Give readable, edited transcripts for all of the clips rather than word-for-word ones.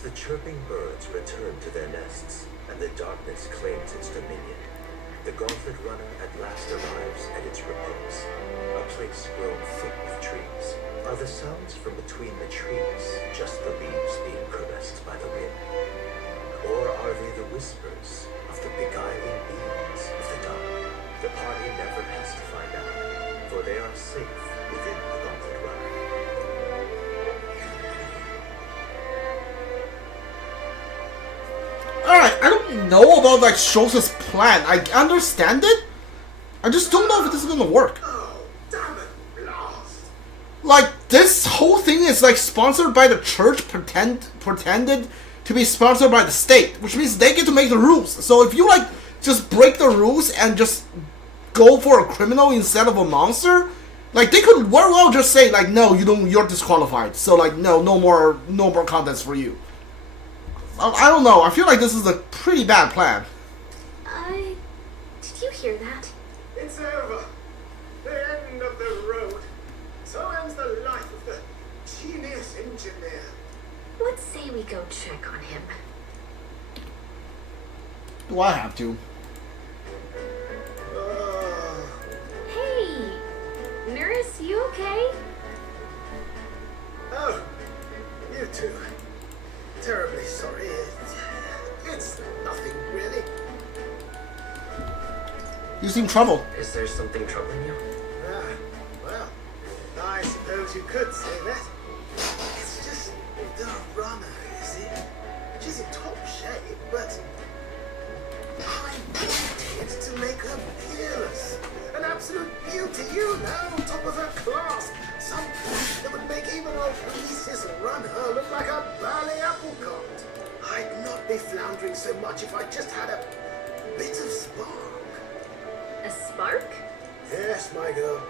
As the chirping birds return to their nests and the darkness claims its dominion, the Gauntlet Runner at last arrives at its repose, a place grown thick with trees. Are the sounds from between the trees just the leaves being caressed by the wind? Or are they the whispers of the beguiling beings of the dark? The party never has to find out, for they are safe within the Gauntlet Runner. Alright, I don't know about like Shosa's plan. I understand it. I just don't know if this is gonna work. Oh, damn it, blast! Like, this whole thing is like sponsored by the church, pretended to be sponsored by the state, which means they get to make the rules. So if you like just break the rules and just go for a criminal instead of a monster, like they could very well just say like, no, you're disqualified. So like, no more contests for you. I don't know. I feel like this is a pretty bad plan. Did you hear that? It's over. The end of the road. So ends the life of the genius engineer. Let's say we go check on him. Do I have to? Hey! Nurse, you okay? Oh, you too. Terribly sorry. It's nothing really. You seem troubled. Is there something troubling you? Ah, well, I suppose you could say that. It's just the runner, you see. She's in top shape, but I wanted to make her peerless. An absolute beauty, you know, top of her class. Something that would make even old Lisa's runner look like a ballet apple cart. I'd not be floundering so much if I just had a bit of spark. A spark? Yes, my girl.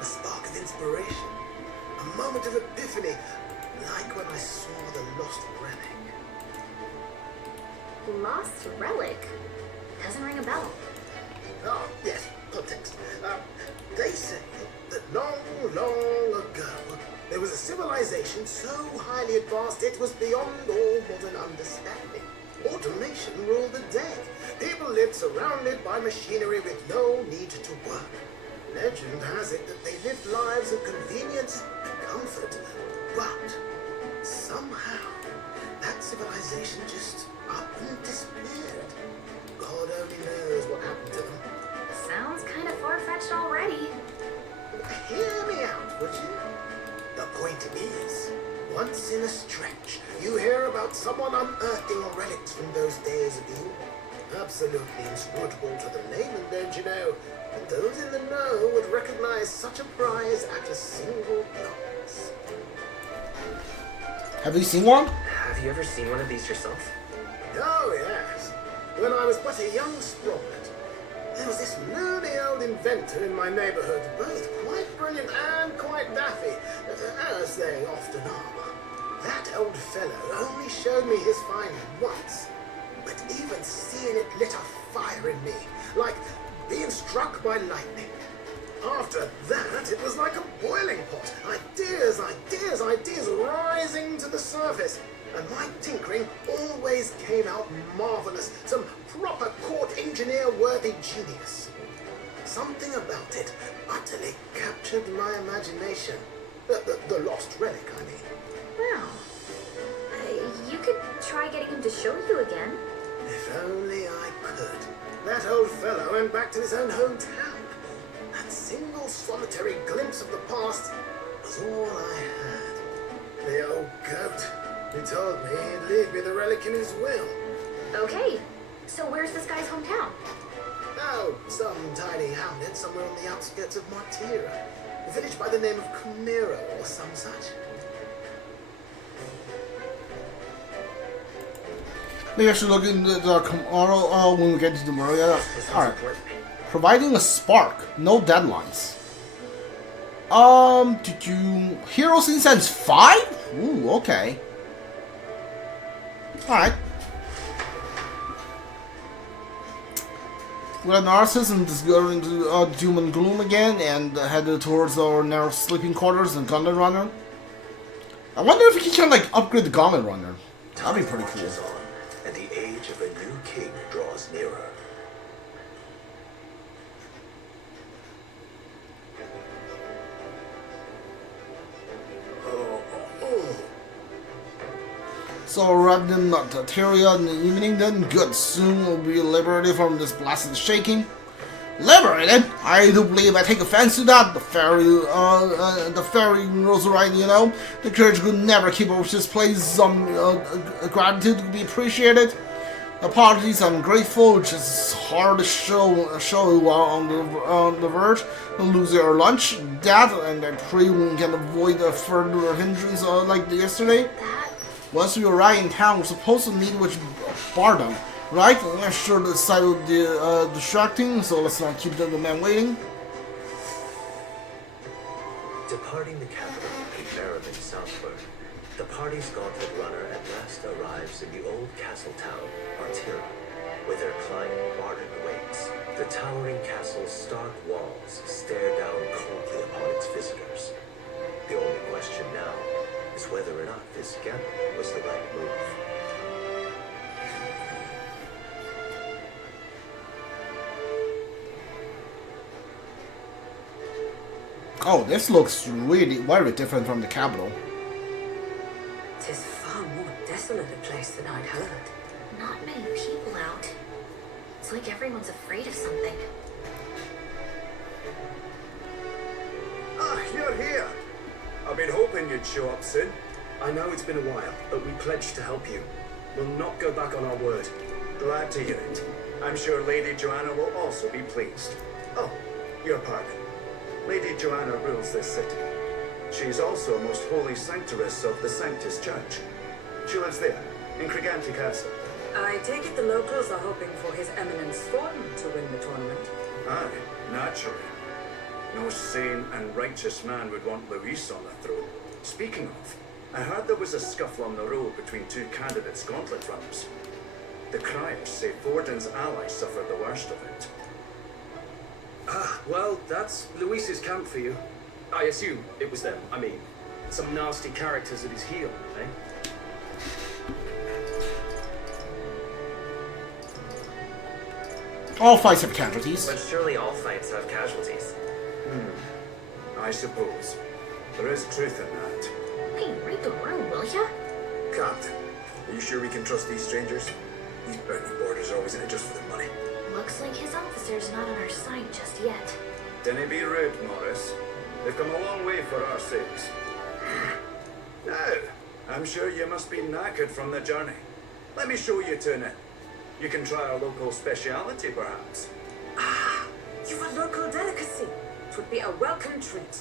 A spark of inspiration. A moment of epiphany, like when I saw the lost relic. Lost relic? Doesn't ring a bell. Oh, yes, context. They say that long, long ago, there was a civilization so highly advanced it was beyond all modern understanding. Automation ruled the day. People lived surrounded by machinery with no need to work. Legend has it that they lived lives of convenience and comfort. But somehow, that civilization just up and disappeared. God only knows what happened to them. Sounds kind of far-fetched already. Hear me out, would you? The point is, once in a stretch, you hear about someone unearthing relics from those days of yore. Absolutely inscrutable to the layman, don't you know? But those in the know would recognize such a prize at a single glance. Have you seen one? Have you ever seen one of these yourself? Oh, yes. When I was but a young sprawlet, there was this loony old inventor in my neighborhood, both quite brilliant and quite daffy, as they often are. That old fellow only showed me his find once, but even seeing it lit a fire in me, like being struck by lightning. After that, it was like a boiling pot. Ideas rising to the surface. And my tinkering always came out marvelous. Some proper court engineer-worthy genius. Something about it utterly captured my imagination. The lost relic, I mean. Well, you could try getting him to show you again. If only I could. That old fellow went back to his own hometown. That single solitary glimpse of the past was all I had. The old goat. He told me he'd leave me the relic in his will. Okay, so where's this guy's hometown? Oh, some tiny hamlet somewhere on the outskirts of Matria. A village by the name of Kumiro or some such. Maybe I should look into the tomorrow when we get to tomorrow. Yeah. Alright. Providing a spark. No deadlines. Did you... Heroes Incense 5? Ooh, okay. Alright. We got Narcissus and just go into Doom and Gloom again and headed towards our narrow sleeping quarters and Gauntlet Runner. I wonder if we can like upgrade the Gauntlet Runner. That'd be pretty marches cool. on, and the age of a new king draws nearer. So arrived in Matria in the evening then? Good, soon we'll be liberated from this blasted shaking. Liberated? I do believe I take offense to that. The fairy was right, you know. The courage could never keep up with this place. Some gratitude to be appreciated. Apologies, I'm grateful. It's just hard to show while on the verge of losing our lunch. That, and I pray we can avoid a further hindrance like yesterday. Once we arrive in town, we're supposed to meet with Bardem, right? I'm sure the site will be distracting, so let's not keep the man waiting. Departing the capital and merriment southward, the party's gauntlet runner at last arrives in the old castle town, Matria, where their client Bardem awaits. The towering castle's stark walls stare down coldly upon its visitors. The only question now is whether or not this gamble was the right move. Oh, this looks really very different from the capital. Tis far more desolate a place than I'd heard. Not many people out. It's like everyone's afraid of something. Ah, you're here. I've been hoping you'd show up soon. I know it's been a while, but we pledged to help you. We'll not go back on our word. Glad to hear it. I'm sure Lady Joanna will also be pleased. Oh, your pardon. Lady Joanna rules this city. She's also most holy sanctoress of the Sanctus Church. She lives there, in Crigante Castle. I take it the locals are hoping for His Eminence Thornton to win the tournament. Aye, naturally. No sane and righteous man would want Luis on the throne. Speaking of, I heard there was a scuffle on the road between two candidates' gauntlet runners. The criers say Forden's allies suffered the worst of it. Ah, well, that's Luis's camp for you. I assume it was them. I mean, some nasty characters at his heel, eh? All fights have casualties. But surely all fights have casualties. I suppose. There is truth in that. Hey, read the room, will ya? Captain, are you sure we can trust these strangers? These bounty boarders are always in it just for the money. Looks like his officer's not on our side just yet. Dinna be rude, Morris. They've come a long way for our sakes. Now, I'm sure you must be knackered from the journey. Let me show you to an inn. You can try our local speciality, perhaps. Ah, you've a local delicacy. It would be a welcome treat.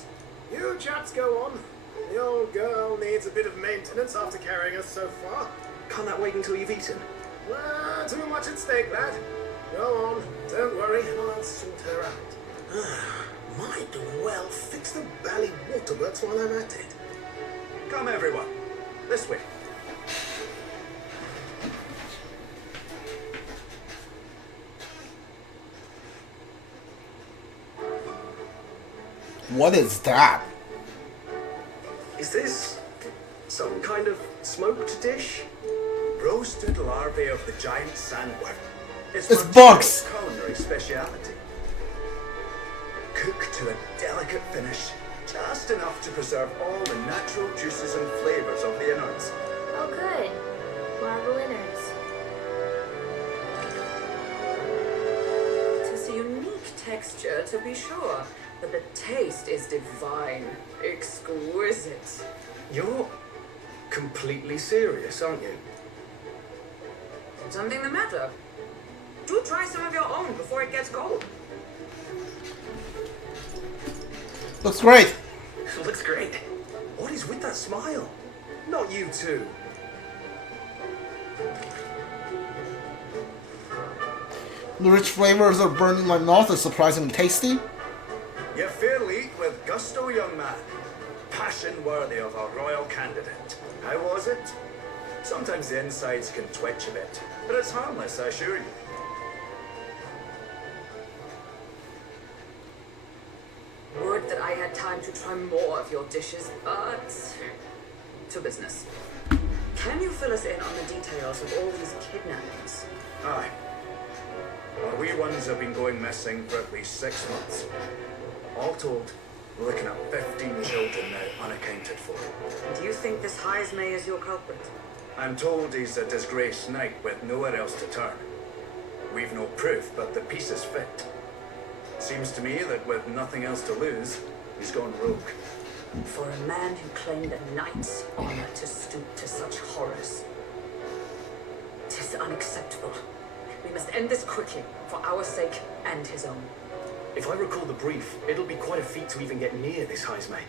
You chaps go on. The old girl needs a bit of maintenance after carrying us so far. Can't that wait until you've eaten? Well, too much at stake, lad. Go on. Don't worry, I'll sort her out. Might do well fix the bally waterworks while I'm at it. Come, everyone. This way. What is that? Is this some kind of smoked dish? Roasted larvae of the giant sandworm. It's Montreal's bugs. culinary speciality. Cooked to a delicate finish, just enough to preserve all the natural juices and flavors of the innards. Oh, good. Larval innards. Tis a unique texture, to be sure, but the taste is divine, exquisite. You're completely serious, aren't you? Something the matter? Do try some of your own before it gets cold. Looks great. Looks great. What is with that smile? Not you two. The rich flavors are burning my mouth are surprisingly tasty. You fairly eat with gusto, young man. Passion worthy of a royal candidate. How was it? Sometimes the insides can twitch a bit, but it's harmless, I assure you. Would that I had time to try more of your dishes, but to business. Can you fill us in on the details of all these kidnappings? Aye. Our wee ones have been going missing for at least 6 months. All told, we're looking at 15 children now unaccounted for. Do you think this Heismay is your culprit? I'm told he's a disgraced knight with nowhere else to turn. We've no proof, but the pieces fit. Seems to me that with nothing else to lose, he's gone rogue. For a man who claimed a knight's honor to stoop to such horrors. 'Tis unacceptable. We must end this quickly, for our sake and his own. If I recall the brief, it'll be quite a feat to even get near this Heismay.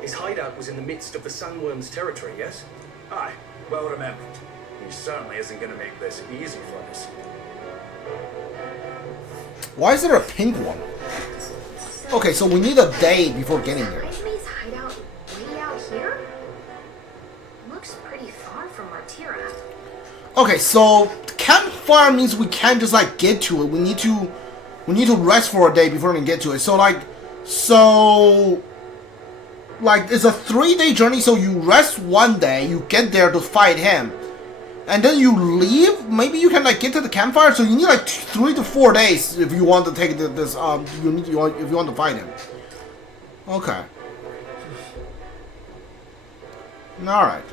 His hideout was in the midst of the Sandworm's territory, yes? Aye, well remembered. He certainly isn't going to make this easy for us. Why is there a pink one? Okay, so we need a day before getting there. Heismay's hideout way out here? Looks pretty far from Matria. Okay, so campfire means we can't just like get to it. We need to rest for a day before we can get to it. So it's a 3-day journey. So you rest one day, you get there to fight him, and then you leave. Maybe you can like get to the campfire. So you need like 3 to 4 days if you want to take this. If you want to fight him. Okay. All right.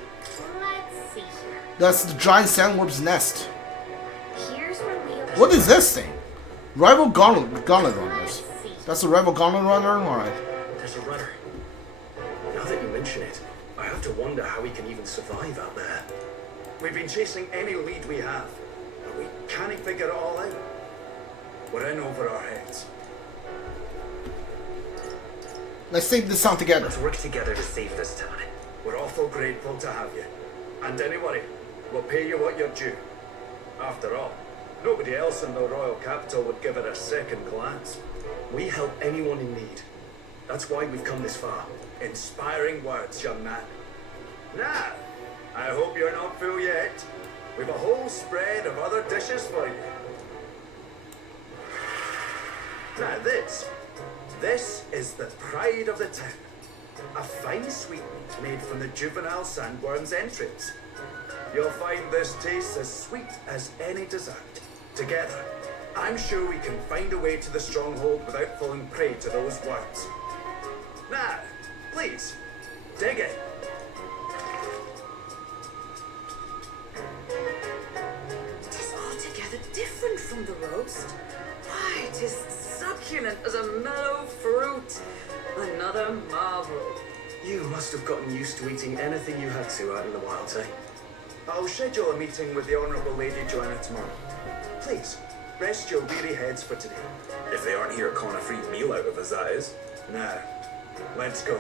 Let's see here. That's the giant sandworm's nest. Here's where we... What is this thing? Rival Gauntlet Runners. Let's see. That's a Rival Gauntlet Runner? Alright. There's a runner. Now that you mention it, I have to wonder how he can even survive out there. We've been chasing any lead we have, but we can't figure it all out. We're in over our heads. Let's take this out together. Let's work together to save this town. We're awful grateful to have you. And don't worry, we'll pay you what you're due. After all, nobody else in the royal capital would give it a second glance. We help anyone in need. That's why we've come this far. Inspiring words, young man. Now, I hope you're not full yet. We've a whole spread of other dishes for you. Now this is the pride of the town. A fine sweetmeat made from the juvenile sandworm's entrails. You'll find this tastes as sweet as any dessert. Together, I'm sure we can find a way to the stronghold without falling prey to those words. Now, please, dig it. Tis altogether different from the roast. Why, 'tis succulent as a mellow fruit. Another marvel. You must have gotten used to eating anything you had to out in the wild, eh? I'll schedule a meeting with the Honourable Lady Joanna tomorrow. Please, rest your weary heads for today. If they aren't here calling a free meal out of his eyes. Now, let's go.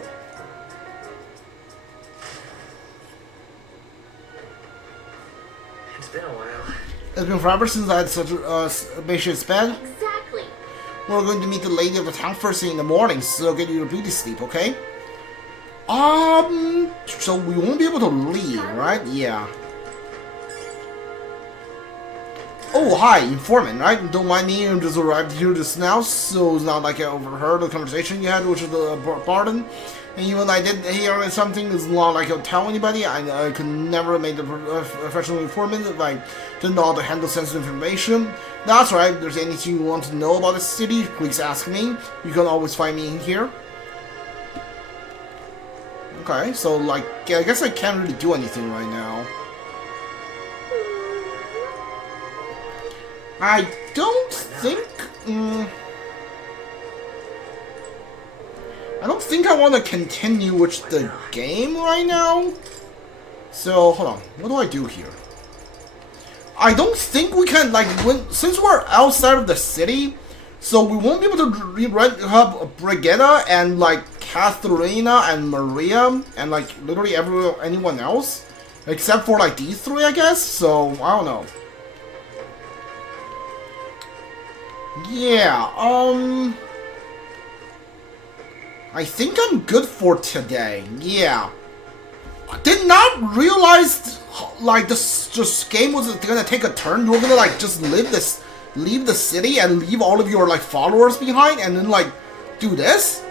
It's been a while. It's been forever since I had such a spacious bed. Exactly. We're going to meet the lady of the town first thing in the morning, so get you your beauty sleep, okay? So we won't be able to leave, right? Yeah. Oh, hi, informant, right? Don't mind me, I just arrived here just now, so it's not like I overheard the conversation you had with the pardon. And even I did hear something, it's not like I'll tell anybody. I could never make the professional informant if I didn't know how to handle sensitive information. That's right, if there's anything you want to know about the city, please ask me. You can always find me in here. Okay, so like, I guess I can't really do anything right now. I don't think... I don't think I want to continue with the game right now. So, hold on. What do I do here? I don't think we can, like, since we're outside of the city, so we won't be able to have Brigitte and, like, Katharina and Maria and, like, literally anyone else. Except for, like, these three, I guess. So, I don't know. Yeah, I think I'm good for today. Yeah. I did not realize, like, this game was gonna take a turn. You were gonna, like, just leave the city and leave all of your, like, followers behind and then, like, do this.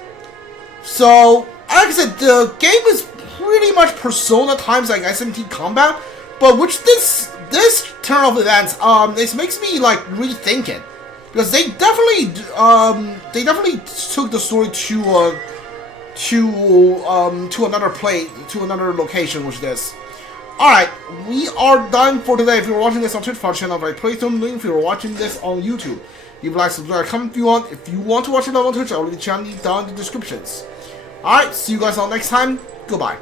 So, like I said, the game is pretty much Persona times, like, SMT combat. But which this turn of events, it makes me like rethink it, because they definitely took the story to another location with this. Alright, we are done for today. If you're watching this on Twitch, for our channel, right, play some link. If you're watching this on YouTube, you like, subscribe, comment if you want. If you want to watch it on Twitch, I'll leave the channel down in the descriptions. Alright, see you guys all next time. Goodbye.